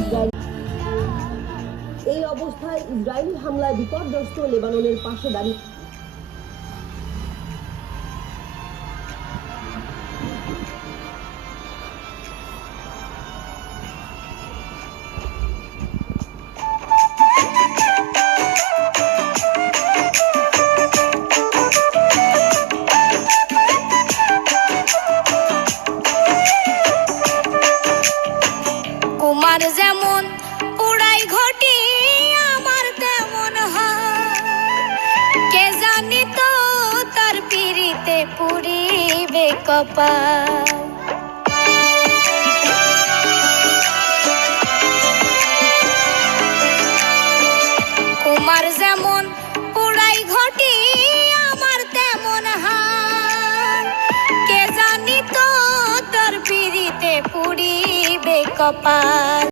Israel. এই অবস্থায় Israeli হামলায় বিপর্যস্ত লেবাননের পাশে দাঁড়িয়ে কুমার যেমন উড়াই ঘটি আমার তেমন হয়, কে জানি তো তার পিড়িতে পুরিবে কপাল। কুমার যেমন উড়াই ঘটি আমার তেমন হয়, কে জানি তো তার পিড়িতে পুরিবে কপাল।